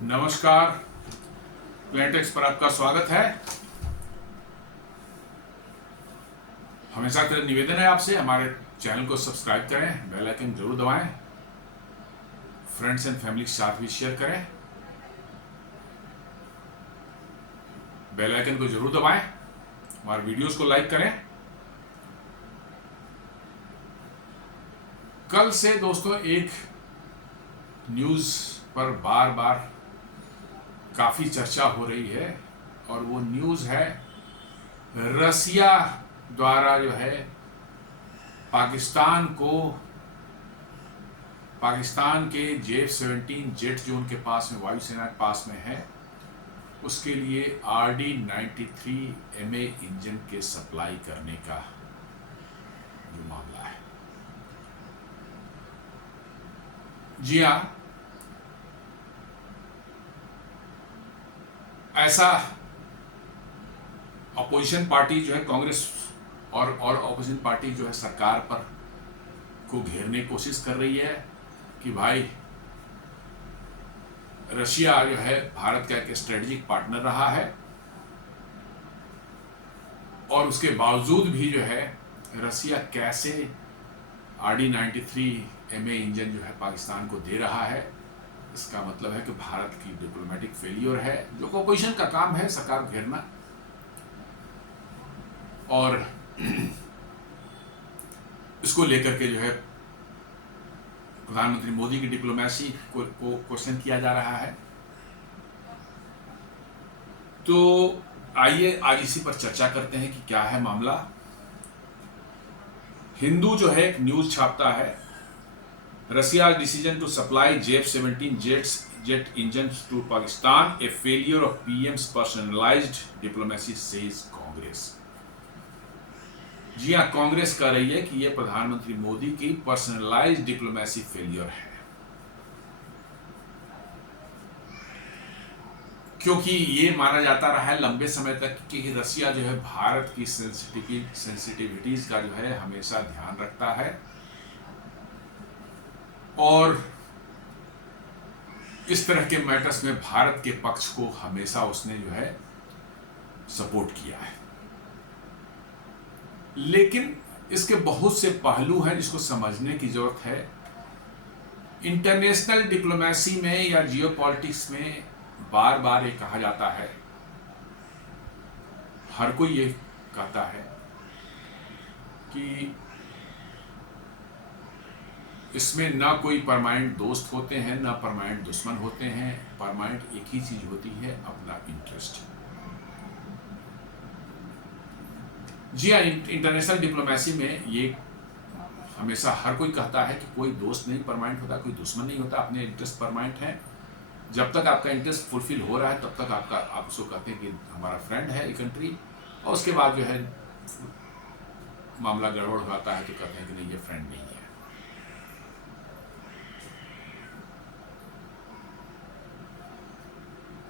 नमस्कार। प्लेटेक्स पर आपका स्वागत है। हमेशा तेरा निवेदन है आपसे हमारे चैनल को सब्सक्राइब करें, बेल आइकन जरूर दबाएं, फ्रेंड्स एंड फैमिली के साथ भी शेयर करें, बेल आइकन को जरूर दबाएं, हमारे वीडियोस को लाइक करें। कल से दोस्तों एक न्यूज़ पर बार बार काफ़ी चर्चा हो रही है और वो न्यूज़ है रसिया द्वारा जो है पाकिस्तान के J-17 जेट जो उनके पास में वायुसेना के पास में है उसके लिए RD-93 MA इंजन के सप्लाई करने का जो मामला है। जी हाँ, ऐसा अपोजिशन पार्टी जो है कांग्रेस और अपोजिशन पार्टी जो है सरकार पर को घेरने की कोशिश कर रही है कि भाई रशिया जो है भारत का एक स्ट्रेटेजिक पार्टनर रहा है और उसके बावजूद भी जो है रसिया कैसे RD-93 MA इंजन जो है पाकिस्तान को दे रहा है। इसका मतलब है कि भारत की डिप्लोमेटिक फेलियर है, जो अपोजिशन का काम है सरकार घेरना। और इसको लेकर के जो है प्रधानमंत्री मोदी की डिप्लोमेसी को क्वेश्चन किया जा रहा है। तो आइए आज इसी पर चर्चा करते हैं कि क्या है मामला। हिंदू जो है एक न्यूज छापता है, Russia decision to supply J-17 jet engine to Pakistan a failure of PM's personalised diplomacy says Congress. जी हाँ, कांग्रेस कह रही है कि यह प्रधानमंत्री मोदी की पर्सनलाइज्ड डिप्लोमेसी फेलियर है, क्योंकि ये माना जाता रहा है लंबे समय तक कि रसिया जो है भारत की सेंसिटिविटीज का जो है हमेशा ध्यान रखता है और इस तरह के मैटर्स में भारत के पक्ष को हमेशा उसने जो है सपोर्ट किया है। लेकिन इसके बहुत से पहलू हैं जिसको समझने की जरूरत है। इंटरनेशनल डिप्लोमेसी में या जियोपॉलिटिक्स में बार बार ये कहा जाता है, हर कोई ये कहता है कि इसमें ना कोई परमानेंट दोस्त होते हैं ना परमानेंट दुश्मन होते हैं। परमानेंट एक ही चीज होती है, अपना इंटरेस्ट। जी हाँ, इंटरनेशनल डिप्लोमेसी में ये हमेशा हर कोई कहता है कि कोई दोस्त नहीं परमानेंट होता, कोई दुश्मन नहीं होता, अपने इंटरेस्ट परमानेंट है। जब तक आपका इंटरेस्ट फुलफिल हो रहा है तब तक आप उसको कहते हैं कि हमारा फ्रेंड है ये कंट्री, और उसके बाद जो है मामला गड़बड़ हो जाता है तो कहते हैं कि नहीं ये फ्रेंड नहीं है।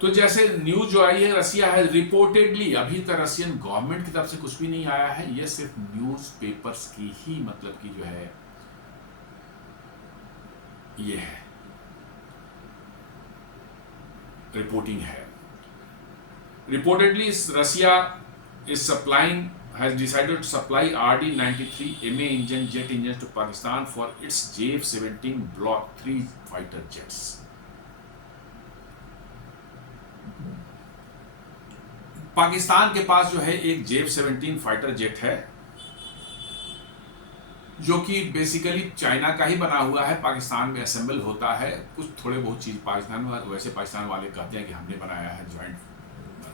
तो जैसे न्यूज जो आई है, रसिया है रिपोर्टेडली, अभी तक रशियन गवर्नमेंट की तरफ से कुछ भी नहीं आया है, ये सिर्फ न्यूज पेपर्स की ही मतलब की जो है ये है रिपोर्टिंग है। Reportedly Russia is supplying has decided to supply RD-93 MA engine jet engines to Pakistan for its J-17 Block 3 fighter jets. Pakistan के पास जो है एक J-17 फाइटर जेट है जो कि बेसिकली चाइना का ही बना हुआ है, पाकिस्तान में असेंबल होता है। कुछ थोड़े बहुत चीज़ पाकिस्तान में, वैसे पाकिस्तान वाले कहते हैं कि हमने बनाया है ज्वाइंट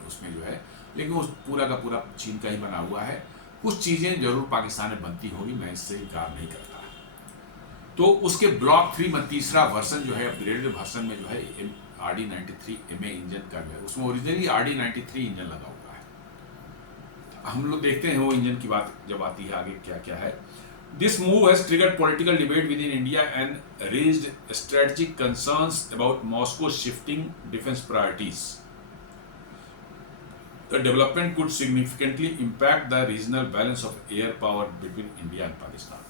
उसमें जो है, लेकिन उस पूरा का पूरा चीन का ही बना हुआ है। कुछ चीज़ें जरूर पाकिस्तान में बनती होगी, मैं इससे इनकार नहीं करता। तो उसके ब्लॉक 3 में तीसरा वर्सन जो है, अपग्रेडेड वर्सन में जो है RD-93 MA इंजन का जो है, उसमें ओरिजिनली RD-93 इंजन लगा हुआ है। हम लोग देखते हैं वो इंजन की बात जब आती है आगे क्या क्या है। This move has triggered political debate within India and raised strategic concerns about Moscow shifting defense priorities. The development could significantly impact the regional balance of air power between India and Pakistan.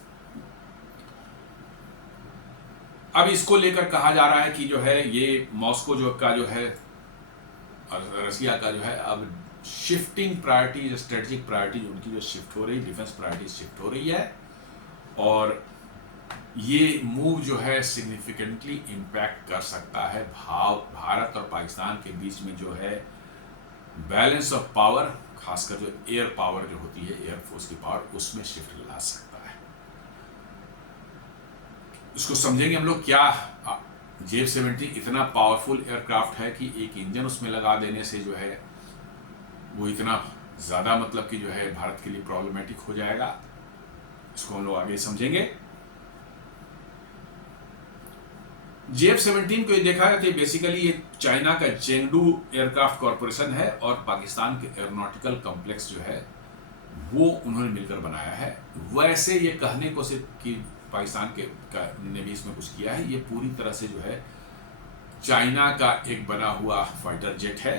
अब इसको लेकर कहा जा रहा है कि जो है ये मॉस्को जो का जो है रसिया का जो है अब शिफ्टिंग प्रायोरिटी, जो स्ट्रेटेजिक प्रायोरिटी उनकी जो शिफ्ट हो रही, डिफेंस प्रायोरिटी शिफ्ट हो रही है, और ये मूव जो है सिग्निफिकेंटली इम्पैक्ट कर सकता है भारत और पाकिस्तान के बीच में जो है बैलेंस ऑफ पावर, खासकर जो एयर पावर जो होती है, एयरफोर्स की पावर, उसमें शिफ्ट ला सकता है। इसको समझेंगे हम लोग क्या JF-17 इतना पावरफुल एयरक्राफ्ट है कि एक इंजन उसमें लगा देने से जो है वो इतना ज़्यादा मतलब कि जो है भारत के लिए प्रॉब्लमेटिक हो जाएगा। इसको हम लोग आगे समझेंगे। JF-17 को ये देखा है कि बेसिकली ये चाइना का चेंगडू एयरक्राफ्ट कॉरपोरेशन है और पाकिस्तान के एरोनॉटिकल कॉम्प्लेक्स जो है वो उन्होंने मिलकर बनाया है। वैसे ये कहने को सिर्फ कि पाकिस्तान के ने भी इसमें कुछ किया है, ये पूरी तरह से जो है चाइना का एक बना हुआ फाइटर जेट है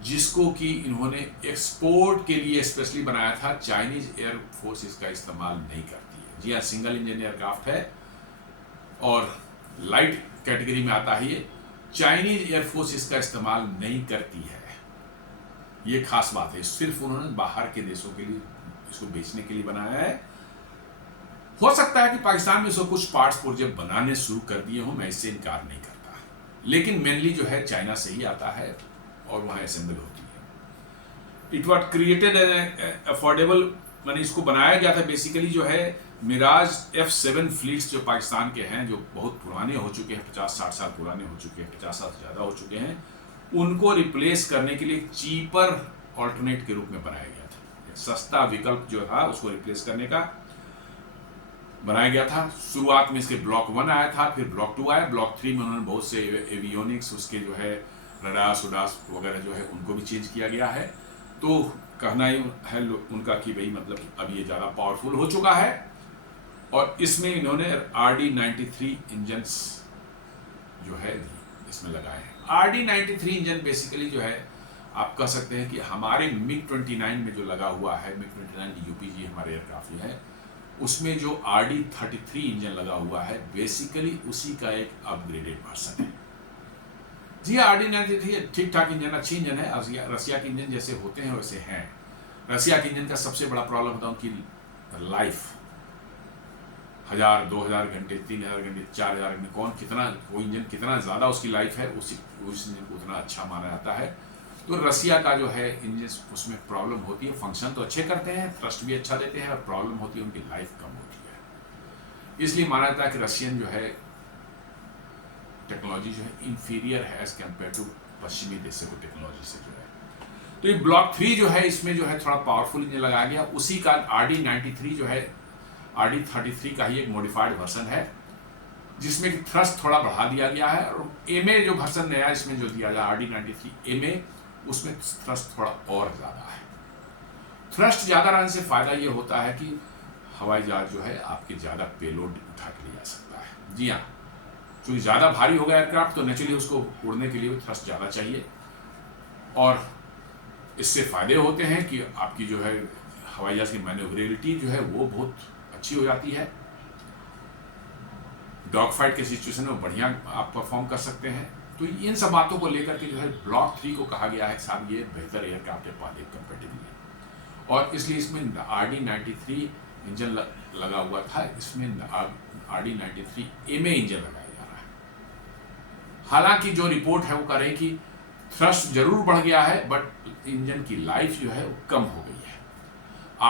जिसको कि इन्होंने एक्सपोर्ट के लिए स्पेशली बनाया था। चाइनीज एयरफोर्स इसका इस्तेमाल नहीं करती है। जी हाँ, सिंगल इंजन एयरक्राफ्ट है और लाइट कैटेगरी में आता है ये। चाइनीज एयरफोर्स इसका इस्तेमाल नहीं करती है, ये खास बात है। सिर्फ उन्होंने बाहर के देशों के लिए इसको बेचने के लिए बनाया है। हो सकता है कि पाकिस्तान में इसको कुछ पार्ट्स पुर्जे बनाने शुरू कर दिए हों, मैं इससे इनकार नहीं करता, लेकिन मेनली जो है चाइना से ही आता है और वहां असेंबल होती है। इट वॉज क्रिएटेड अफोर्डेबल, मैंने इसको बनाया गया था बेसिकली जो है मिराज F7 फ्लीट्स जो पाकिस्तान के हैं, जो बहुत पुराने हो चुके हैं, 50-60 साल पुराने हो चुके हैं, 50 साल से ज़्यादा हो चुके हैं, उनको रिप्लेस करने के लिए चीपर ऑल्टरनेट के रूप में बनाया गया था। एक सस्ता विकल्प जो था उसको रिप्लेस करने का बनाया गया था। शुरुआत में इसके ब्लॉक 1 आया था, फिर ब्लॉक 2 आया, ब्लॉक 3 में उन्होंने बहुत से एवियोनिक्स, उसके जो है रडास उडास वगैरह जो है उनको भी चेंज किया गया है। तो कहना ही है उनका कि भाई मतलब अब ये ज़्यादा पावरफुल हो चुका है और इसमें इन्होंने RD-93 इंजन्स जो है इसमें लगाए हैं। RD-93 इंजन बेसिकली जो है आप कह सकते हैं कि हमारे MiG-29 में जो लगा हुआ है, MiG-29 UPG हमारे एयरक्राफ्ट जो है उसमें जो RD-33 इंजन लगा हुआ है बेसिकली उसी का एक अपग्रेडेड वर्जन है। जी RD-93 ठीक ठाक इंजन, अच्छी इंजन है। रसिया के इंजन जैसे होते हैं वैसे हैं। रसिया के इंजन का सबसे बड़ा प्रॉब्लम होता है उनकी लाइफ, 1000-2000 घंटे, 3000 घंटे, 4000 घंटे, कोई इंजन कितना ज़्यादा उसकी लाइफ है उस इंजन को उतना अच्छा माना जाता है। तो रसिया का जो है इंजन उसमें प्रॉब्लम होती है। फंक्शन तो अच्छे करते हैं, थ्रस्ट भी अच्छा देते हैं, और प्रॉब्लम होती है उनकी लाइफ कम होती है। इसलिए माना जाता है कि रशियन जो है टेक्नोलॉजी जो है इंफीरियर है एज कम्पेयर टू पश्चिमी देशों की टेक्नोलॉजी से जो है। तो ये ब्लॉक 3 जो है इसमें जो है थोड़ा पावरफुल इंजन लगाया गया। उसी का RD-93 जो है RD-33 का ही एक मॉडिफाइड वर्जन है जिसमें कि थ्रस्ट थोड़ा बढ़ा दिया गया है, और MA जो वर्जन नया इसमें जो दिया गया RD-93 MA, उसमें थ्रस्ट थोड़ा और ज़्यादा है। थ्रस्ट ज़्यादा रहने से फ़ायदा ये होता है कि हवाई जहाज जो है आपके ज़्यादा पेलोड उठा के ले जा सकता है। जी हाँ, क्योंकि ज़्यादा भारी हो गया एयरक्राफ्ट तो नेचुरली उसको उड़ने के लिए थ्रस्ट ज़्यादा चाहिए, और इससे फ़ायदे होते हैं कि आपकी जो है हवाई जहाज की मैन्योवरेबिलिटी जो है वो बहुत अच्छी हो जाती है। डॉग फाइट के सिचुएशन में बढ़िया आप परफॉर्म कर सकते हैं। तो इन सब बातों को लेकर के जो है ब्लॉक 3 को कहा गया है कि साहब ये बेहतर एयरक्राफ्ट है पाले कंपेटिवली, और इसलिए इसमें RD-93 इंजन लगा हुआ था, इसमें RD-93 MA इंजन लगाया जा रहा है। हालांकि जो रिपोर्ट है वो कह रहे हैं कि थ्रस्ट जरूर बढ़ गया है बट इंजन की लाइफ जो है वो कम हो गई है।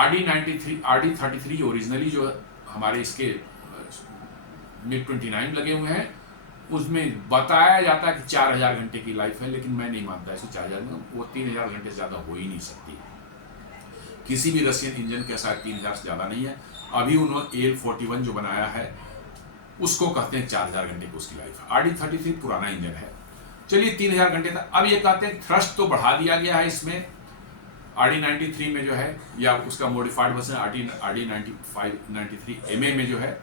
RD-33 ओरिजिनली जो हमारे इसके MiG-29 लगे हुए हैं उसमें बताया जाता है कि 4000 घंटे की लाइफ है, लेकिन मैं नहीं मानता इसको 4000 में, वो 3000 घंटे से ज़्यादा हो ही नहीं सकती। किसी भी रशियन इंजन के साथ 3000 से ज़्यादा नहीं है। अभी उन्होंने AL-41 जो बनाया है उसको कहते हैं 4000 घंटे की उसकी लाइफ। RD-33 पुराना इंजन है, चलिए 3000 घंटे तक। अब ये कहते हैं थ्रस्ट तो बढ़ा दिया गया है इसमें RD-93 में जो है, या उसका मॉडिफाइड वर्जन RD-93 MA में जो है,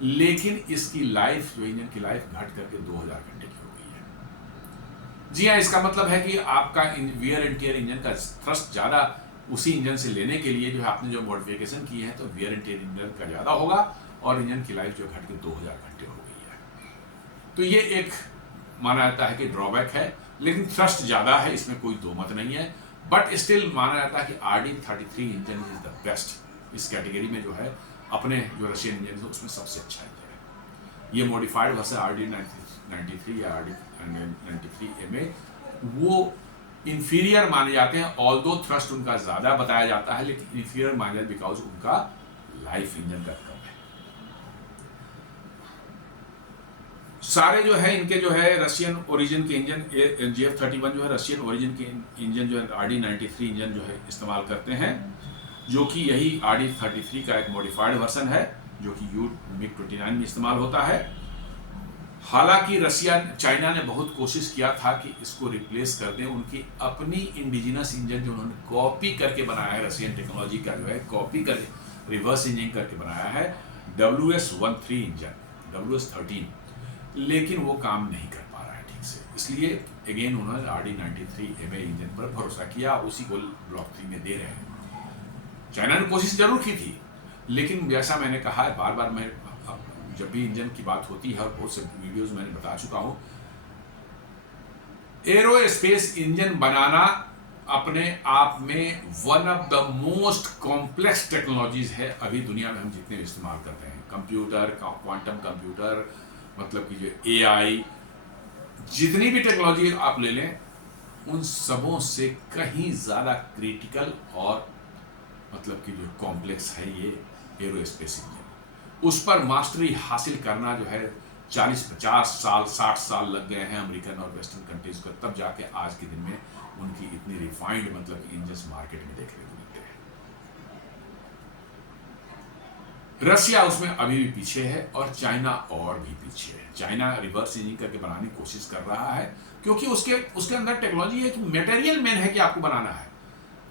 लेकिन इसकी लाइफ जो इंजन की लाइफ घट करके 2000 घंटे की हो गई है। जी हाँ, इसका मतलब है कि आपका वियर एंड टियर इंजन का थ्रस्ट ज़्यादा उसी इंजन से लेने के लिए जो है आपने जो मॉडिफिकेशन की है तो वियर एंड टियर इंजन का ज़्यादा होगा और इंजन की लाइफ जो घट के 2000 घंटे हो गई है। तो ये एक माना जाता है कि ड्रॉबैक है, लेकिन थ्रस्ट ज़्यादा है, इसमें कोई दो मत नहीं है। बट स्टिल माना जाता है कि RD33 engine is the best इस कैटेगरी में, जो है अपने जो रशियन इंजन है उसमें सबसे अच्छा इंजन है। ये मॉडिफाइड वर्सन RD93 या RD93MA वो इंफीरियर माने जाते हैं, ऑल्दो थ्रस्ट उनका ज़्यादा बताया जाता है, लेकिन इंफीरियर माने जाते बिकॉज उनका लाइफ इंजन का कम है। सारे जो है इनके जो है रशियन ओरिजिन के इंजन, JF31 जो है रशियन ओरिजिन के इंजन जो है RD93 इंजन जो है इस्तेमाल करते हैं, जो कि यही RD33 का एक मॉडिफाइड वर्सन है जो कि MiG-29 में इस्तेमाल होता है। हालांकि चाइना ने बहुत कोशिश किया था कि इसको रिप्लेस कर दें, उनकी अपनी इंडिजिनस इंजन जो उन्होंने कॉपी करके बनाया है, रशियन टेक्नोलॉजी का जो है कॉपी करके रिवर्स इंजन करके बनाया है WS-13 इंजन, WS-13, लेकिन वो काम नहीं कर पा रहा है ठीक से। इसलिए अगेन उन्होंने RD93MA इंजन पर भरोसा किया, उसी को ब्लॉक 3 में दे रहे हैं। चाइना ने कोशिश जरूर की थी, लेकिन जैसा मैंने कहा है बार बार, मैं जब भी इंजन की बात होती है और बहुत से वीडियोस मैंने बता चुका हूं, एरोस्पेस इंजन बनाना अपने आप में one of the most complex technologies है अभी दुनिया में हम जितने इस्तेमाल करते हैं। कंप्यूटर, क्वांटम कंप्यूटर, मतलब कि जो AI, जितनी भी टेक्नोलॉजी आप ले लें, उन सबों से कहीं ज़्यादा क्रिटिकल और मतलब कि जो कॉम्प्लेक्स है ये एरोस्पेस इंजन। उस पर मास्टरी हासिल करना जो है 40-50 साल 60 साल लग गए हैं अमेरिकन और वेस्टर्न कंट्रीज को, तब जाके आज के दिन में उनकी इतनी रिफाइंड मतलब कि इंजन्स मार्केट में देखने को मिलते हैं। रशिया उसमें अभी भी पीछे है और चाइना और भी पीछे है। चाइना रिवर्स इंजन करके बनाने की कोशिश कर रहा है, क्योंकि उसके अंदर टेक्नोलॉजी है कि मटेरियल मेन है कि आपको बनाना है।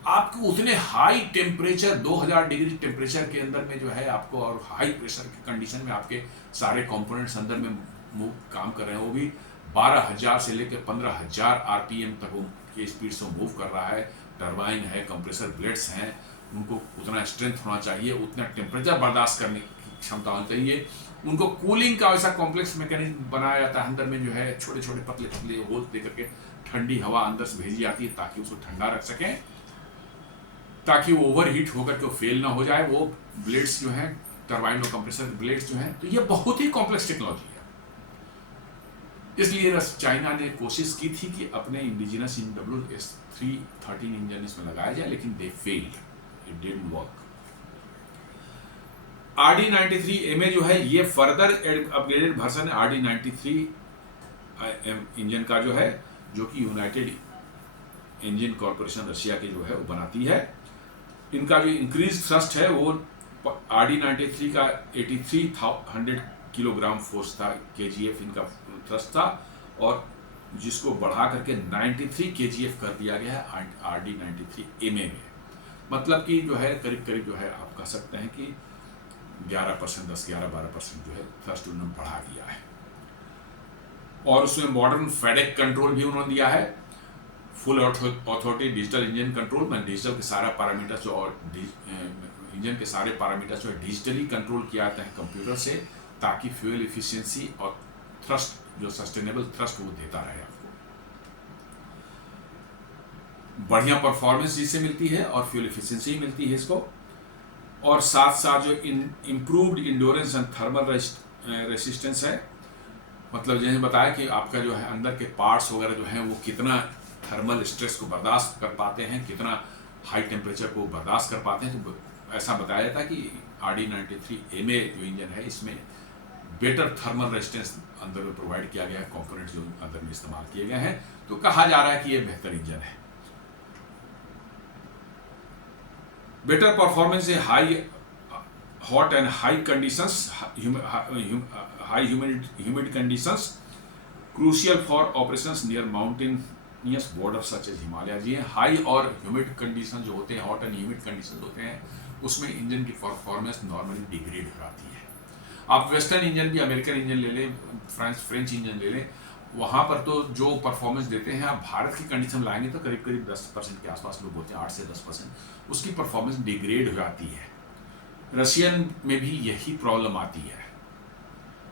आपको उतने हाई टेम्परेचर 2000 डिग्री टेम्परेचर के अंदर में जो है आपको, और हाई प्रेशर की कंडीशन में आपके सारे कंपोनेंट्स अंदर में मूव काम कर रहे हैं, वो भी 12000 से लेकर 15000 RPM तक के स्पीड से मूव कर रहा है। टरबाइन है, कंप्रेसर ब्लेड्स हैं, उनको उतना स्ट्रेंथ होना चाहिए, उतना टेम्परेचर बर्दाश्त करने की क्षमता होनी चाहिए। उनको कूलिंग का ऐसा कॉम्प्लेक्स मैकेनिज्म बनाया जाता है, अंदर में जो है छोटे छोटे पतले पतले होल दे करके ठंडी हवा अंदर से भेजी जाती है ताकि उसको ठंडा रख सकें, ताकि वो ओवर हीट होकर के वो फेल ना हो जाए। वो ब्लेड्स जो हैं, टरबाइन और कंप्रेसर ब्लेड्स जो हैं, तो ये बहुत ही कॉम्प्लेक्स टेक्नोलॉजी है। इसलिए चाइना ने कोशिश की थी कि अपने इंडिजिनस WS-13 इंजन इसमें लगाया जाए, लेकिन they failed, it didn't work. RD93MA जो है ये फर्दर अपग्रेडेड वर्जन है RD93 इंजन का जो है, जो कि यूनाइटेड इंजन कॉर्पोरेशन रशिया की जो है वो बनाती है। इनका जो इंक्रीज थ्रस्ट है वो RD93 का 8300 किलोग्राम फोर्स था, kgf इनका थ्रस्ट था, और जिसको बढ़ा करके 93 kgf कर दिया गया है RD93MA में। मतलब कि जो है करीब करीब जो है आप कह सकते हैं कि 11%, 10-11-12% जो है थ्रस्ट उन्होंने बढ़ा दिया है। और उसमें मॉडर्न फेडेक कंट्रोल भी उन्होंने दिया है, full authority digital engine control में डिजिटल के सारा पैरामीटर्स जो और इंजन के सारे पैरामीटर्स जो डिजिटली कंट्रोल किया जाता है कंप्यूटर से, ताकि फ्यूल इफिशिएंसी और थ्रस्ट जो सस्टेनेबल थ्रस्ट वो देता रहे आपको। बढ़िया परफॉर्मेंस जिससे मिलती है और फ्यूल इफिशिएंसी मिलती है इसको, और साथ साथ जो improved endurance and thermal resistance है। मतलब जैसे बताया कि आपका जो है अंदर के पार्ट्स वगैरह जो हैं वो कितना थर्मल स्ट्रेस को बर्दाश्त कर पाते हैं, कितना हाई टेम्परेचर को बर्दाश्त कर पाते हैं। तो ऐसा बताया जाता है कि RD93MA जो इंजन है इसमें बेटर थर्मल रेजिस्टेंस अंदर में प्रोवाइड किया गया है, कंपोनेंट्स जो अंदर में इस्तेमाल किए गए हैं, तो कहा जा रहा है कि ये बेहतर इंजन है। बेटर परफॉर्मेंस है high hot and high conditions, high humid conditions, crucial for operations near mountainous border such as Himalaya. जी हाई और ह्यूमिड कंडीशन जो होते हैं, हॉट एंड ह्यूमिड कंडीशन होते हैं, उसमें इंजन की परफॉर्मेंस नॉर्मली डिग्रेड हो जाती है। आप वेस्टर्न इंजन भी, अमेरिकन इंजन ले लें, फ्रेंच इंजन ले लें, वहाँ पर तो जो परफॉर्मेंस देते हैं, आप भारत की कंडीशन लाएंगे तो करीब करीब 10% के आसपास लोग बोलते हैं, 8 से 10% उसकी परफॉर्मेंस डिग्रेड हो जाती है। रशियन में भी यही प्रॉब्लम आती है,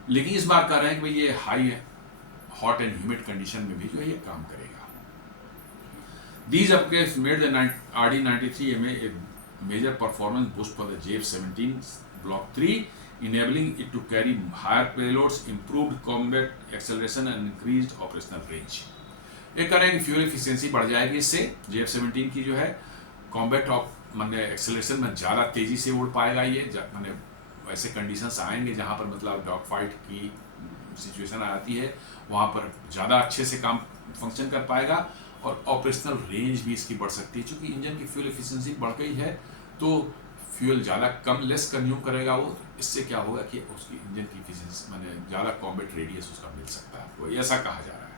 लेकिन इस बार कह रहे हैं कि भाई ये high hot and humid condition में भी जो है ये काम करेगा। These upgrades made the RD-93MA a major performance boost for the JF-17 Block 3, enabling it to carry higher payloads, improved combat acceleration and increased operational range। ये करेंगे fuel efficiency बढ़ जाएगी, इससे JF-17 की जो है कॉम्बैट माने एक्सेलरेशन में ज़्यादा तेज़ी से उड़ पाएगा। ये माने ऐसे कंडीशंस आएंगे जहाँ पर मतलब डॉग फाइट की सिचुएशन आती है, वहाँ पर ज़्यादा अच्छे से काम फंक्शन कर पाएगा और ऑपरेशनल रेंज भी इसकी बढ़ सकती है। चूँकि इंजन की फ्यूल एफिशिएंसी बढ़ गई है तो फ्यूल ज़्यादा कम लेस कंज्यूम करेगा वो, इससे क्या होगा कि उसकी इंजन की एफिशिएंसी माने ज़्यादा कॉम्बैट रेडियस उसका मिल सकता है, वो ऐसा कहा जा रहा है।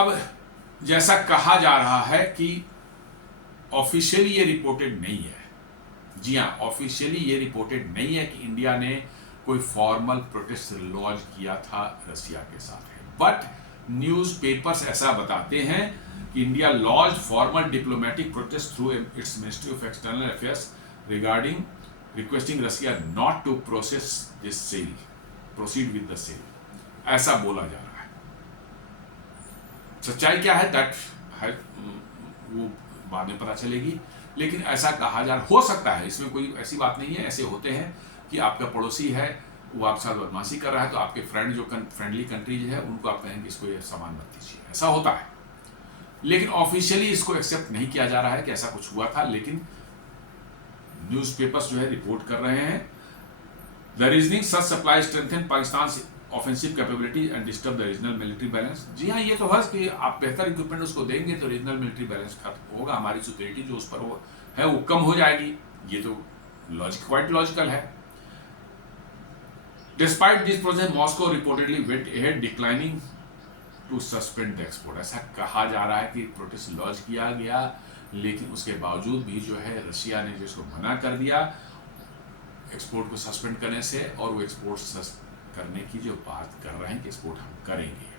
अब जैसा कहा जा रहा है कि ऑफिशियली ये रिपोर्टेड नहीं है, जी हाँ ऑफिशियली ये रिपोर्टेड नहीं है कि इंडिया ने कोई फॉर्मल प्रोटेस्ट लॉन्च किया था रसिया के साथ है, बट न्यूज़पेपर्स ऐसा बताते हैं कि India launch formal diplomatic protest through its ministry of external affairs regarding requesting Russia not to process this sale proceed with the sale, ऐसा बोला जा रहा है। सच्चाई क्या है दैट है वो बाद में पता चलेगी, लेकिन ऐसा कहा जा हो सकता है, इसमें कोई ऐसी बात नहीं है। ऐसे होते हैं कि आपका पड़ोसी है वो आपके साथ बदमाशी कर रहा है तो आपके फ्रेंड जो फ्रेंडली कंट्रीज है उनको आप कहेंगे इसको ये सामान मत दीजिए, ऐसा होता है। लेकिन ऑफिशियली इसको एक्सेप्ट नहीं किया जा रहा है कि ऐसा कुछ हुआ था, लेकिन न्यूज़पेपर्स जो है रिपोर्ट कर रहे हैं। The reasoning such supply strengthen Pakistan offensive capability and disturb the regional military balance. जी हाँ, ये तो है कि आप बेहतर इक्विपमेंट उसको देंगे तो रीजनल मिलिट्री बैलेंस खत्म होगा, हमारी सिक्योरिटी जो उस पर वो है वो कम हो जाएगी, ये तो क्वाइट लॉजिकल है। Despite this process, Moscow reportedly went ahead declining to suspend the export। ऐसा कहा जा रहा है कि प्रोटेस्ट लॉन्च किया गया, लेकिन उसके बावजूद भी जो है रशिया ने जो इसको मना कर दिया एक्सपोर्ट को सस्पेंड करने से, और वो एक्सपोर्ट करने की जो बात कर रहे हैं कि एक्सपोर्ट हम करेंगे।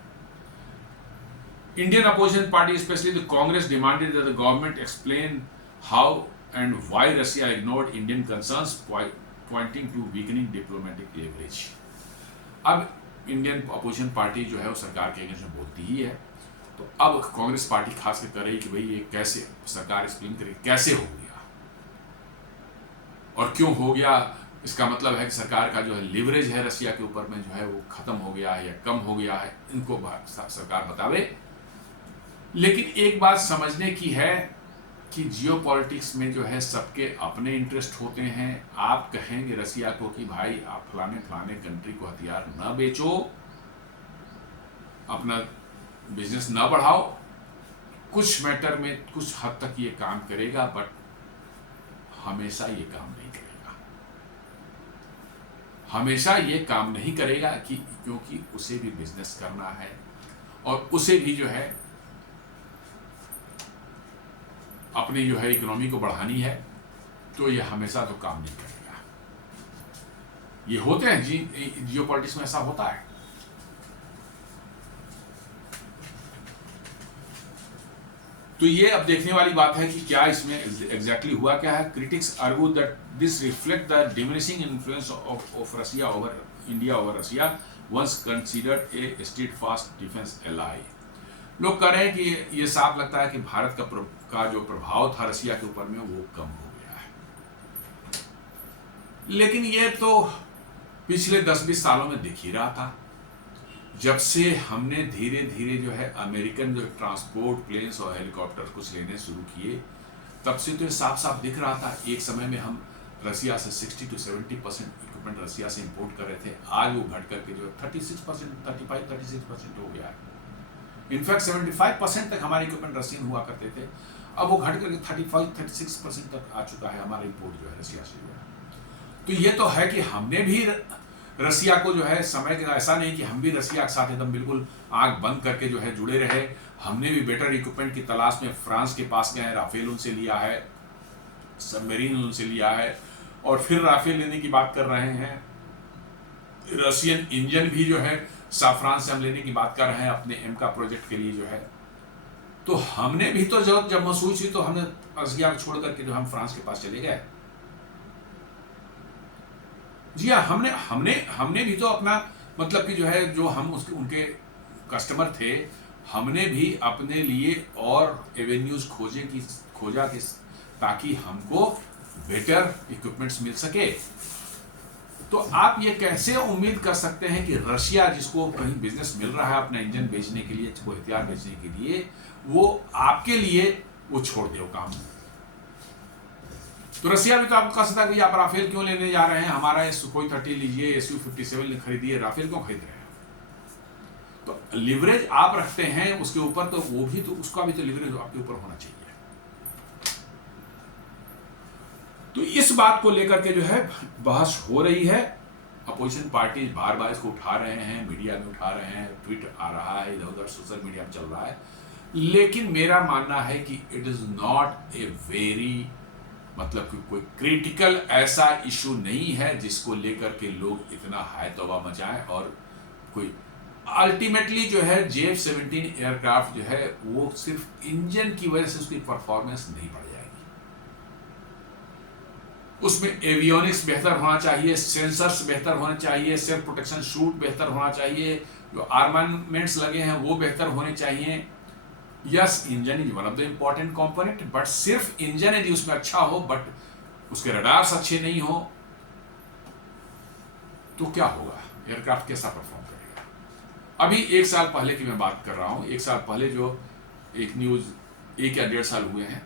Indian opposition party specially the Congress demanded that the government explain how and why Russia ignored Indian concerns pointing to weakening diplomatic leverage. अब इंडियन अपोजिशन पार्टी जो है वो सरकार के अगेंस्ट में बोलती ही है, तो अब कांग्रेस पार्टी खास कर रही कि भाई ये कैसे सरकार एक्सप्लेन करे कैसे हो गया और क्यों हो गया। इसका मतलब है कि सरकार का जो है लिवरेज है रशिया के ऊपर में जो है वो खत्म हो गया है या कम हो गया है, इनको सरकार बतावे। लेकिन एक बात समझने की है कि जियोपॉलिटिक्स में जो है सबके अपने इंटरेस्ट होते हैं। आप कहेंगे रसिया को कि भाई आप फलाने फलाने कंट्री को हथियार न बेचो, अपना बिजनेस न बढ़ाओ, कुछ मैटर में कुछ हद तक ये काम करेगा, बट हमेशा ये काम नहीं करेगा, हमेशा ये काम नहीं करेगा कि क्योंकि उसे भी बिजनेस करना है और उसे भी जो है अपनी जो है इकोनॉमी को बढ़ानी है, तो ये हमेशा तो काम नहीं करेगा। ये होते हैं जियोपॉलिटिक्स में ऐसा होता है। तो ये अब देखने वाली बात है कि क्या इसमें एग्जैक्टली हुआ क्या है। Critics argue that this reflect the diminishing influence of Russia over India over Russia once considered a steadfast defence ally. लोग कह रहे हैं कि ये साफ लगता है कि भारत का जो प्रभाव था रशिया के ऊपर में वो कम हो गया है। लेकिन ये तो पिछले 10-20 सालों में दिख ही रहा था, जब से हमने धीरे धीरे जो है अमेरिकन जो ट्रांसपोर्ट प्लेन्स और हेलीकॉप्टर कुछ लेने शुरू किए, तब से तो ये साफ साफ दिख रहा था। एक समय में हम रसिया से 60 to 70% इक्विपमेंट रसिया से इंपोर्ट कर रहे थे, आज वो घट करके जो 36%, 35-36% हो गया है। इनफैक्ट 75% तक हमारे इक्विपमेंट रशियन हुआ करते थे, अब वो घट करके 35-36% तक आ चुका है हमारा इंपोर्ट जो है रसिया से जो है। तो ये तो है कि हमने भी रसिया को जो है समय के ऐसा नहीं कि हम भी रसिया के साथ एकदम बिल्कुल आंख बंद करके जो है जुड़े रहे। हमने भी बेटर इक्विपमेंट की तलाश में फ्रांस के पास गए, राफेल उनसे लिया है, सबमरीन उनसे लिया है, और फिर राफेल लेने की बात कर रहे हैं। रशियन इंजन भी जो है फ्रांस से हम लेने की बात कर रहे हैं अपने एम का प्रोजेक्ट के लिए जो है। तो हमने भी तो जब महसूस हुई तो हमने रसिया को छोड़ करके जो हम फ्रांस के पास चले गए। जी हाँ, हमने भी तो अपना मतलब कि जो है, जो हम उसके उनके कस्टमर थे, हमने भी अपने लिए और एवेन्यूज खोजा कि ताकि हमको बेटर इक्विपमेंट्स मिल सके। तो आप ये कैसे उम्मीद कर सकते हैं कि रशिया, जिसको कहीं बिजनेस मिल रहा है अपना इंजन बेचने के लिए, कोई हथियार बेचने के लिए, वो आपके लिए वो छोड़ दे वो काम। तो रशिया भी तो आपको कह सकता है कि आप राफेल क्यों लेने जा रहे हैं, हमारा सुखोई 30 लीजिए, Su-57 खरीदिए, राफेल क्यों खरीद रहे हैं। तो लिवरेज आप रखते हैं उसके ऊपर, तो वो भी तो, उसका भी तो लिवरेज आपके ऊपर होना चाहिए। तो इस बात को लेकर के जो है बहस हो रही है, अपोजिशन पार्टी बार बार इसको उठा रहे हैं, मीडिया में उठा रहे हैं, ट्वीट आ रहा है, इधर उधर सोशल मीडिया में चल रहा है। लेकिन मेरा मानना है कि it is not a very, मतलब कि कोई क्रिटिकल ऐसा इशू नहीं है जिसको लेकर के लोग इतना हाय तौबा मचाएं। और कोई अल्टीमेटली जो है JF-17 एयरक्राफ्ट जो है वो सिर्फ इंजन की वजह से उसकी परफॉर्मेंस नहीं बढ़ जाएगी। उसमें एवियोनिक्स बेहतर होना चाहिए, सेंसर्स बेहतर होने चाहिए, सेल्फ प्रोटेक्शन सूट बेहतर होना चाहिए, जो आर्मामेंट्स लगे हैं वो बेहतर होने चाहिए। Yes, engine is one of the important component, but सिर्फ इंजन यदि उसमें अच्छा हो बट उसके रडार्स अच्छे नहीं हो तो क्या होगा, एयरक्राफ्ट कैसा परफॉर्म करेगा। अभी 1 साल पहले की मैं बात कर रहा हूं, 1 साल पहले जो एक न्यूज, 1 या 1.5 साल हुए हैं,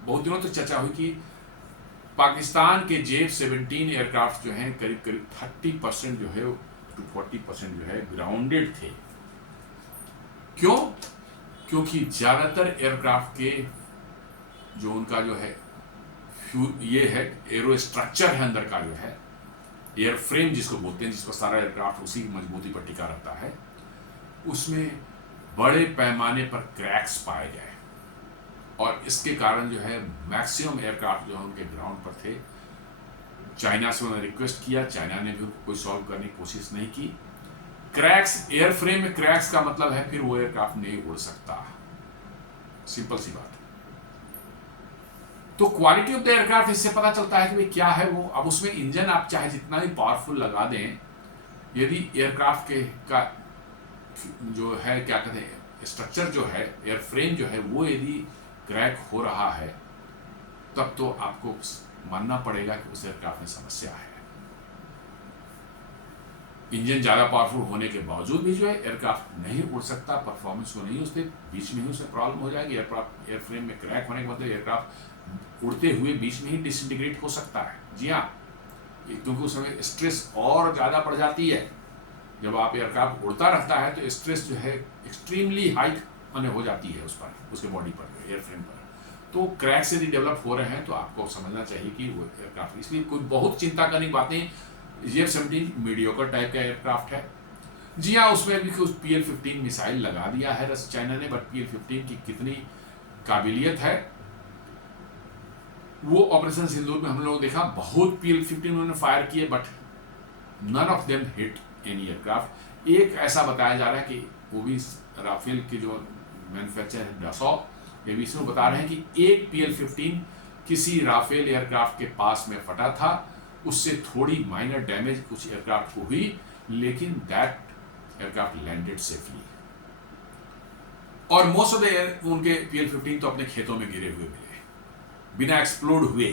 बहुत दिनों तक चर्चा हुई कि पाकिस्तान के JF-17 एयरक्राफ्ट जो हैं करीब करीब 30% जो है टू 40% जो है ग्राउंडेड थे। क्यों? क्योंकि ज्यादातर एयरक्राफ्ट के जो उनका जो है ये है एरो स्ट्रक्चर है अंदर का, जो है एयर फ्रेम जिसको बोलते हैं, जिसको सारा एयरक्राफ्ट उसी मजबूती पर टिका रहता है, उसमें बड़े पैमाने पर क्रैक्स पाए गए। और इसके कारण जो है मैक्सिमम एयरक्राफ्ट जो उनके ग्राउंड पर थे, चाइना से उन्होंने रिक्वेस्ट किया, चाइना ने भी कोई सॉल्व करने की कोशिश नहीं की। क्रैक्स, एयर फ्रेम में क्रैक्स का मतलब है फिर वो एयरक्राफ्ट नहीं उड़ सकता, सिंपल सी बात है। तो क्वालिटी ऑफ द एयरक्राफ्ट इससे पता चलता है कि भाई क्या है वो। अब उसमें इंजन आप चाहे जितना भी पावरफुल लगा दें, यदि एयरक्राफ्ट के का जो है क्या कहते हैं स्ट्रक्चर जो है, एयर फ्रेम जो है वो यदि क्रैक हो रहा है, तब तो आपको मानना पड़ेगा कि उस एयरक्राफ्ट में समस्या है। इंजन ज़्यादा पावरफुल होने के बावजूद भी जो है एयरक्राफ्ट नहीं उड़ सकता, परफॉर्मेंस को नहीं, उसके बीच में ही उसे प्रॉब्लम हो जाएगी। एयरक्राफ्ट एयर फ्रेम में क्रैक होने के मतलब एयरक्राफ्ट उड़ते हुए बीच में ही डिसइंटीग्रेट हो सकता है। जी हाँ, क्योंकि उस समय स्ट्रेस और ज़्यादा बढ़ जाती है। जब आप एयरक्राफ्ट उड़ता रहता है तो स्ट्रेस जो है एक्सट्रीमली हाई हो जाती है उस पर, उसके बॉडी पर, एयर फ्रेम पर। तो क्रैक्स यदि डेवलप हो रहे हैं तो आपको समझना चाहिए कि वो एयरक्राफ्ट, इसलिए कोई बहुत चिंता करने की बातें। JF-17 मीडियोकर टाइप का एयरक्राफ्ट है। जी हाँ, उसमें भी कुछ PL-15 मिसाइल लगा दिया है चाइना ने, बट PL-15 की कितनी काबिलियत है वो ऑपरेशन सिंदूर में हम लोगों ने देखा। बहुत PL-15 उन्होंने फायर किए but none of them hit any aircraft. एक ऐसा बताया जा रहा है कि वो भी राफेल के जो मैन्युफैक्चर है डसॉ, ये भी इसमें बता रहे हैं कि एक PL-15 किसी राफेल एयरक्राफ्ट के पास में फटा था, उससे थोड़ी माइनर डैमेज कुछ एयरक्राफ्ट को हुई, लेकिन दैट एयरक्राफ्ट लैंडेड सेफली। और मोस्ट ऑफ द उनके PL-15 तो अपने खेतों में गिरे हुए मिले, बिना एक्सप्लोड हुए।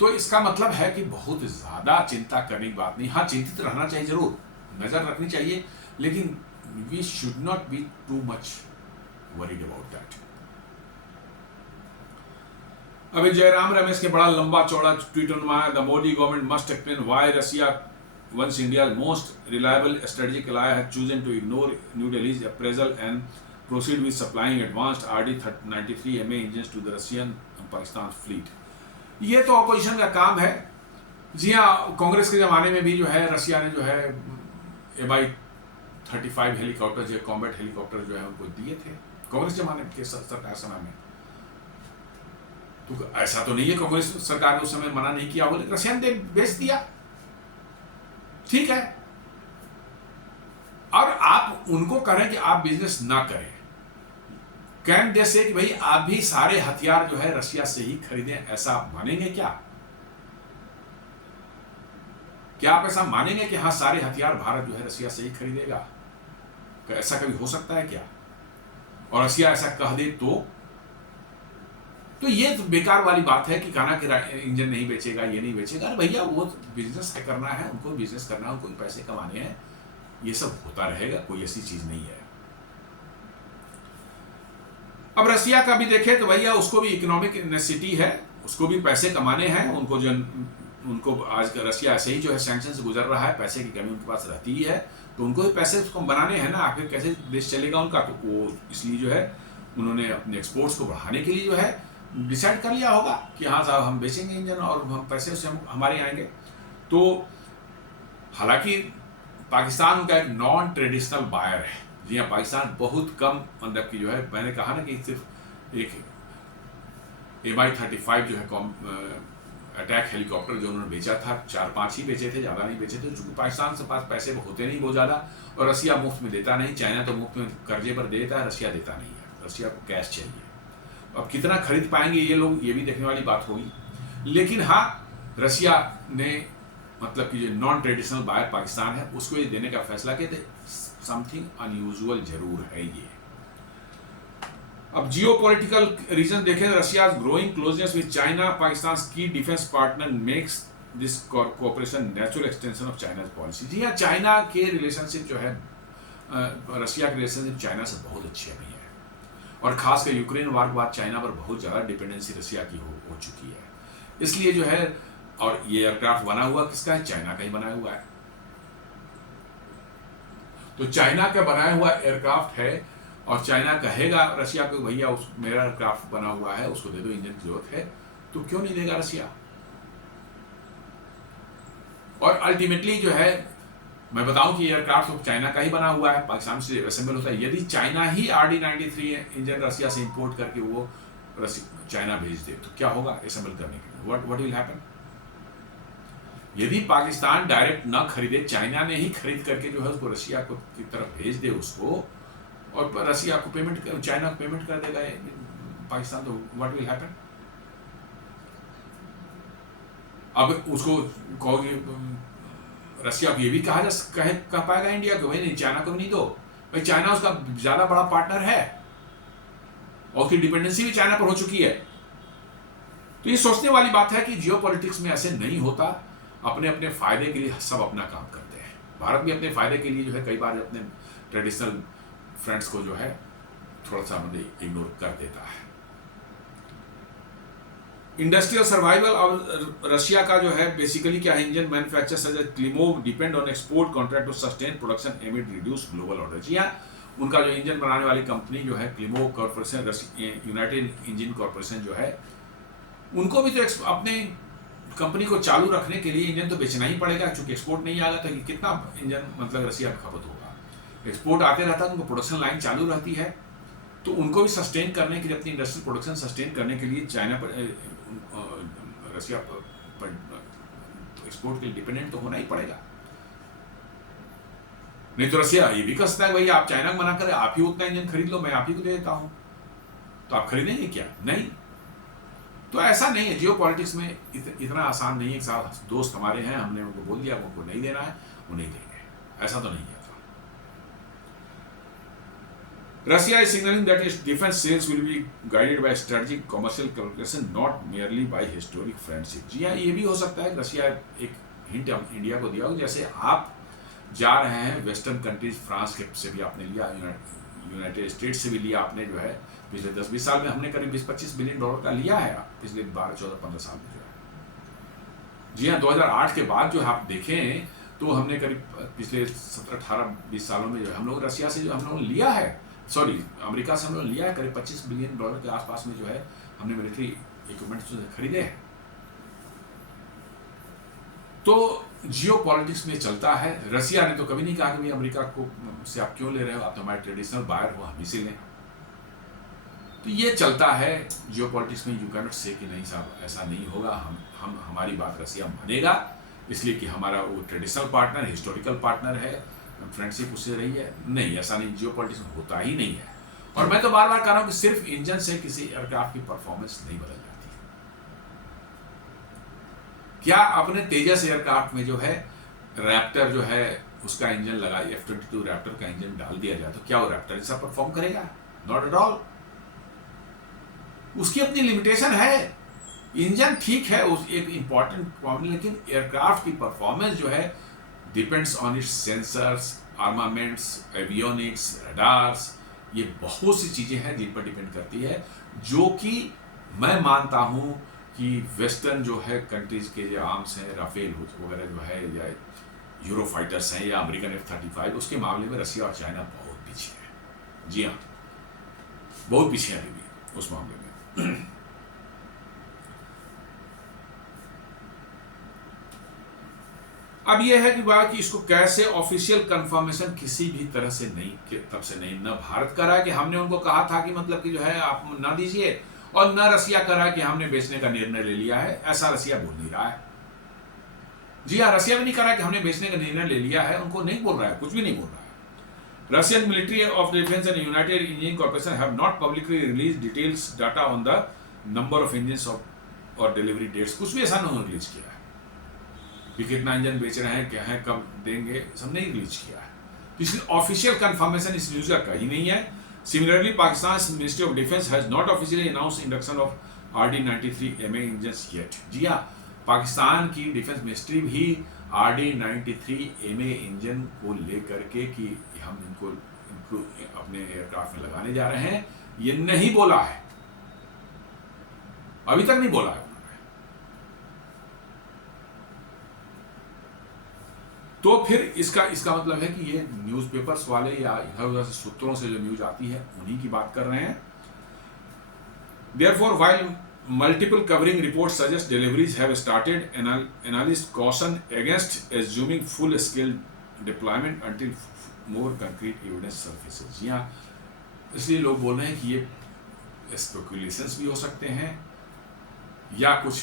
तो इसका मतलब है कि बहुत ज्यादा चिंता करने की बात नहीं। हाँ, चिंतित रहना चाहिए, जरूर नजर रखनी चाहिए, लेकिन we should not be too much worried about that. अभी जयराम रमेश के बड़ा लंबा चौड़ा ट्वीट बनवाया, the Modi government must explain why Russia once India's most reliable strategic ally has chosen to ignore New Delhi's appraisal and proceed with supplying advanced RD-93 MA engines to the Russian and Pakistan fleet। ये तो opposition का काम है। जी हाँ, कांग्रेस के ज़माने में भी जो है रशिया ने जो है MI-35 हेलीकॉप्टर जो कॉम्बैट हेलीकॉप्टर जो है उनको दिए थे कांग्रेस ज़माने के सरकार समय में। तो ऐसा तो नहीं है कांग्रेस सरकार ने उस समय मना नहीं किया हो, लेकिन रशिया ने बेच दिया, ठीक है। और आप उनको करें कि आप बिजनेस ना करें, कैन दे से कि भाई आप भी सारे हथियार जो है रशिया से ही खरीदें, ऐसा आप मानेंगे क्या? क्या आप ऐसा मानेंगे कि हाँ सारे हथियार भारत जो है रसिया से ही खरीदेगा? क्या ऐसा कभी हो सकता है क्या? और रसिया ऐसा कह दे तो ये तो बेकार वाली बात है कि खाना के इंजन नहीं बेचेगा, ये नहीं बेचेगा। अरे भैया वो बिजनेस है, करना है उनको, बिजनेस करना है उनको, पैसे कमाने हैं, ये सब होता रहेगा, कोई ऐसी चीज नहीं है। अब रसिया का भी देखें तो भैया उसको भी इकोनॉमिक नेसेसिटी है, उसको भी पैसे कमाने हैं, उनको आज रसिया ऐसे ही जो है सैंक्शन से गुजर रहा है, पैसे की कमी उनके पास रहती ही है, तो उनको भी पैसे उसको बनाने हैं ना, आखिर कैसे देश चलेगा उनका। तो वो इसलिए जो है उन्होंने अपने एक्सपोर्ट्स को बढ़ाने के लिए जो है डिसाइड कर लिया होगा कि हाँ साहब हम बेचेंगे इंजन और हम पैसे उससे हमारे आएंगे। तो हालांकि पाकिस्तान का एक नॉन ट्रेडिशनल बायर है। जी हाँ, पाकिस्तान बहुत कम मतलब की जो है, मैंने कहा ना कि सिर्फ एक Mi-35 जो है अटैक हेलीकॉप्टर जो उन्होंने बेचा था, 4-5 ही बेचे थे, ज़्यादा नहीं बेचे थे, क्योंकि पाकिस्तान के पास पैसे होते नहीं बहुत ज़्यादा, और रसिया मुफ्त में देता नहीं। चाइना तो मुफ्त में कर्जे पर देता है, रसिया देता नहीं है, रसिया को कैश चाहिए। अब कितना खरीद पाएंगे ये लोग, ये भी देखने वाली बात होगी। लेकिन हाँ, रसिया ने मतलब कि जो नॉन ट्रेडिशनल बायर पाकिस्तान है उसको ये देने का फैसला किया था। समथिंग अनयूजुअल जरूर है ये। अब जियोपॉलिटिकल रीजन देखें, Russia growing closeness with China, Pakistan की defence partner makes this cooperation natural extension of China policy. जी हाँ, चाइना के रिलेशनशिप जो है, रशिया के रिलेशनशिप चाइना से बहुत अच्छे भी है, और खासकर यूक्रेन वार के बाद चाइना पर बहुत ज़्यादा डिपेंडेंसी रशिया की हो चुकी है। इसलिए जो है, और ये एयरक्राफ्ट बना हुआ किसका है? चाइना का ही बनाया हुआ है। तो चाइना का बनाया हुआ एयरक्राफ्ट है, और चाइना कहेगा रशिया को भैया उस मेरा एयरक्राफ्ट बना हुआ है, उसको दे दो, इंजन की जरूरत है, तो क्यों नहीं देगा रशिया? और अल्टीमेटली जो है, मैं बताऊं कि एयरक्राफ्ट तो चाइना का ही बना हुआ है, पाकिस्तान से असेंबल होता है। यदि चाइना ही RD-93 इंजन रशिया से इंपोर्ट करके वो चाइना भेज दे तो क्या होगा असेंबल करने के लिए? What will happen? यदि पाकिस्तान डायरेक्ट ना खरीदे, चाइना ने ही खरीद करके जो है उसको रशिया को की तरफ भेज दे उसको, और रशिया को पेमेंट कर, चाइना को पेमेंट कर देगा पाकिस्तान, तो व्हाट विल हैपन? अब उसको कहोगे, रशिया को ये भी कह पाएगा इंडिया को, भाई नहीं चाइना को भी नहीं दो, भाई चाइना उसका ज्यादा बड़ा पार्टनर है और उसकी डिपेंडेंसी भी चाइना पर हो चुकी है। तो ये सोचने वाली बात है कि जियोपॉलिटिक्स में ऐसे नहीं होता, अपने अपने फायदे के लिए सब अपना काम करते हैं। भारत भी अपने फायदे के लिए जो है कई बार अपने ट्रेडिशनल फ्रेंड्स को जो है थोड़ा सा मतलब इग्नोर कर देता है। इंडस्ट्रियल सर्वाइवल ऑफ रशिया का जो है बेसिकली क्या है, engine manufacture such as Klimov depend on export contract to sustain production amid reduce global order. जी हाँ, उनका जो इंजन बनाने वाली कंपनी जो है Klimov corporation, united engine corporation जो है, उनको भी तो अपने कंपनी को चालू रखने के लिए इंजन तो बेचना ही पड़ेगा, क्योंकि एक्सपोर्ट नहीं आएगा तो कितना इंजन मतलब रसिया में खपत होगा। एक्सपोर्ट आते रहता है, उनको प्रोडक्शन लाइन चालू रहती है, तो उनको भी सस्टेन करने के लिए, अपनी इंडस्ट्रियल प्रोडक्शन सस्टेन करने के लिए चाइना पर, रसिया पर एक्सपोर्ट के लिए डिपेंडेंट तो होना ही पड़ेगा। नहीं तो रसिया ये भी कहता है भाई आप चाइना को मना करें, आप ही उतना इंजन खरीद लो, मैं आप ही को दे देता हूं, तो आप खरीदेंगे क्या? नहीं। तो ऐसा नहीं है, जियो पॉलिटिक्स में इतना आसान नहीं है। साथ दोस्त हमारे हैं, हमने उनको बोल दिया उनको नहीं देना है, वो नहीं देंगे, ऐसा तो नहीं है। Russia is signaling that its defense sales will be guided by strategic commercial calculation, not merely by historic friendship. जी हाँ, ये भी हो सकता है कि रशिया एक हिंट इंडिया को दिया हो, जैसे आप जा रहे हैं वेस्टर्न कंट्रीज, फ्रांस के से भी आपने लिया, यूनाइटेड स्टेट्स से भी लिया आपने, जो है पिछले 10-20 साल में हमने करीब 20-25 बिलियन डॉलर का लिया है पिछले 12-14-15 साल में जो है। जी हाँ, 2008 के बाद जो है आप देखें तो हमने करीब पिछले 17-18-20 सालों में जो है हम लोग रशिया से जो हम लोगों ने लिया है, सॉरी अमेरिका से हम लोग लिया है, करीब 25 बिलियन डॉलर के आसपास में जो है हमने मिलिट्री इक्विपमेंट खरीदे हैं। तो जियो पॉलिटिक्स में चलता है। रसिया ने तो कभी नहीं कहा कि भाई अमेरिका को से आप क्यों ले रहे हो, आप तो हमारे ट्रेडिशनल बायर हो, हम ही से लें। तो ये चलता है जियो पॉलिटिक्स में। यू कैन नॉट से कि नहीं साहब ऐसा नहीं होगा, हम हमारी बात रसिया मानेगा, इसलिए कि हमारा वो ट्रेडिशनल पार्टनर, हिस्टोरिकल पार्टनर है, फ्रेंडशिप उससे रही है। नहीं, ऐसा नहीं, जियो पॉलिटिक्स में होता ही नहीं है। और मैं तो बार बार कह रहा हूं कि सिर्फ इंजन से किसी एयरक्राफ्ट की परफॉर्मेंस नहीं बदल जाती। क्या अपने तेजस एयरक्राफ्ट में जो है रैप्टर जो है उसका इंजन लगा, F-22 रैप्टर का इंजन डाल दिया जाए तो क्या वो रैप्टर जैसा परफॉर्म करेगा? Not at all. उसकी अपनी लिमिटेशन है। इंजन ठीक है, उस एक इंपॉर्टेंट पॉइंट, लेकिन एयरक्राफ्ट की परफॉर्मेंस जो है depends on it's sensors, armaments, avionics, radars, ये बहुत सी चीजें हैं जिन पर डिपेंड करती है, जो कि मैं मानता हूं कि वेस्टर्न जो है कंट्रीज के जो आर्म्स हैं, राफेल वगैरह जो है, या यूरो फाइटर्स हैं, या अमेरिकन F-35, उसके मामले में रशिया और चाइना बहुत पीछे है। जी हाँ, बहुत पीछे है अभी भी उस मामले में। अब यह है कि बात कि इसको कैसे ऑफिशियल कंफर्मेशन किसी भी तरह से नहीं, तब से नहीं, न भारत कह रहा है कि हमने उनको कहा था कि मतलब कि जो है आप ना दीजिए, और न रसिया कह रहा है कि हमने बेचने का निर्णय ले लिया है। ऐसा रसिया बोल नहीं रहा है। जी हाँ, रसिया भी नहीं कह रहा है कि हमने बेचने का निर्णय ले लिया है, उनको नहीं बोल रहा है, कुछ भी नहीं बोल रहा है। Russian military of defence and United engineering corporation have not publicly release details data on the number of engines और डिलीवरी डेट्स। कुछ भी ऐसा नहीं रिलीज किया है कि कितना इंजन बेच रहे हैं, क्या है, कब देंगे, सब नहीं रिलीज किया है। इसलिए ऑफिशियल कंफर्मेशन इस न्यूज का कहीं नहीं है। Similarly Pakistan ministry of defence has not officially announce induction of RD-93 MA engines yet. जी हाँ, पाकिस्तान की डिफेंस मिनिस्ट्री भी RD-93 MA इंजन को लेकर के कि हम इनको अपने एयरक्राफ्ट में लगाने जा रहे हैं, ये नहीं बोला है, अभी तक नहीं बोला है। तो फिर इसका मतलब है कि ये न्यूज़पेपर्स वाले या इधर उधर से सूत्रों से जो न्यूज आती है उन्हीं की बात कर रहे हैं। Therefore, while multiple covering reports suggest deliveries have started, analysts caution against assuming full-scale deployment until more concrete evidence surfaces। यहाँ इसलिए लोग बोल रहे हैं कि ये स्पेकुलेशंस भी हो सकते हैं, या कुछ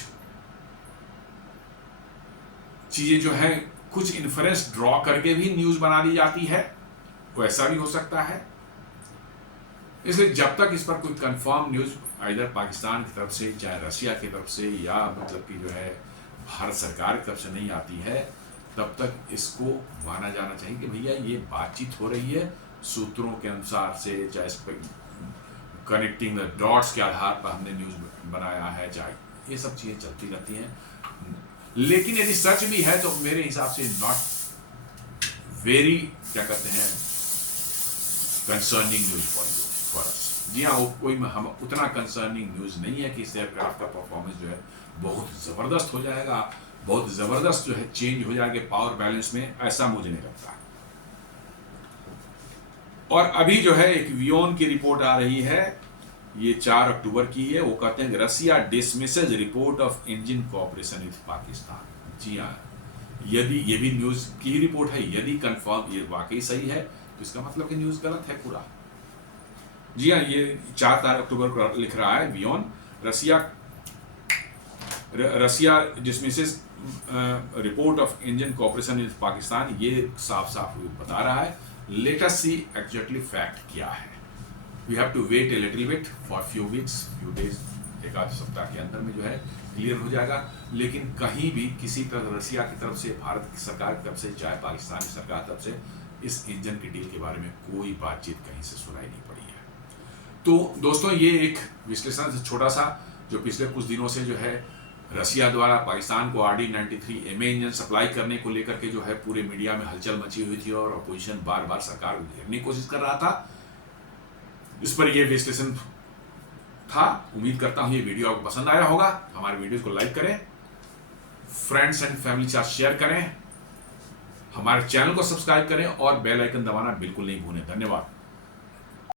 चीजें जो है कुछ इन्फ्रेंस ड्रॉ करके भी न्यूज बना दी जाती है, वैसा भी हो सकता है। इसलिए जब तक इस पर कोई कंफर्म न्यूज इधर पाकिस्तान की तरफ से, चाहे रशिया की तरफ से, या मतलब कि जो है भारत सरकार की तरफ से नहीं आती है, तब तक इसको माना जाना चाहिए कि भैया ये बातचीत हो रही है सूत्रों के अनुसार से, चाहे इस पर कनेक्टिंग द डॉट्स के आधार पर हमने न्यूज बनाया है, चाहे ये सब चीजें चलती रहती हैं। लेकिन यदि सच भी है तो मेरे हिसाब से नॉट वेरी, क्या कहते हैं, कंसर्निंग न्यूज फॉर अस। जी हाँ, वो कोई हम उतना कंसर्निंग न्यूज नहीं है कि इस एयरक्राफ्ट का परफॉर्मेंस जो है बहुत जबरदस्त हो जाएगा, बहुत जबरदस्त जो है चेंज हो जाएगा पावर बैलेंस में, ऐसा मुझे नहीं लगता। और अभी जो है एक वियोन की रिपोर्ट आ रही है, ये 4 अक्टूबर की है। वो कहते हैं कि Russia dismisses report of engine cooperation with Pakistan. जी हाँ, यदि ये भी न्यूज की ही रिपोर्ट है, यदि कंफर्म ये वाकई सही है तो इसका मतलब कि न्यूज गलत है पूरा। जी हाँ, ये 4 अक्टूबर को लिख रहा है वियोन, Russia dismisses report of engine cooperation with Pakistan. ये साफ साफ बता रहा है। Let us see exactly fact क्या है। We have to wait a little bit for few weeks, few days, एक आध सप्ताह के अंदर में जो है क्लियर हो जाएगा। लेकिन कहीं भी किसी तरह रसिया की तरफ से, भारत की सरकार की तरफ से, चाहे पाकिस्तान की सरकार की तरफ से इस इंजन की डील के बारे में कोई बातचीत कहीं से सुनाई नहीं पड़ी है। तो दोस्तों, ये एक विश्लेषण छोटा सा जो पिछले कुछ दिनों से जो है रसिया द्वारा पाकिस्तान को RD-93 MA इंजन सप्लाई करने को लेकर के जो है पूरे मीडिया में हलचल मची हुई थी, और अपोजिशन बार बार सरकार को घेरने की कोशिश कर रहा था। इस पर यह विश्लेषण था। उम्मीद करता हूं ये वीडियो आपको पसंद आया होगा। हमारे वीडियो को लाइक करें, फ्रेंड्स एंड फैमिली के साथ शेयर करें, हमारे चैनल को सब्सक्राइब करें और बेल आइकन दबाना बिल्कुल नहीं भूलें। धन्यवाद।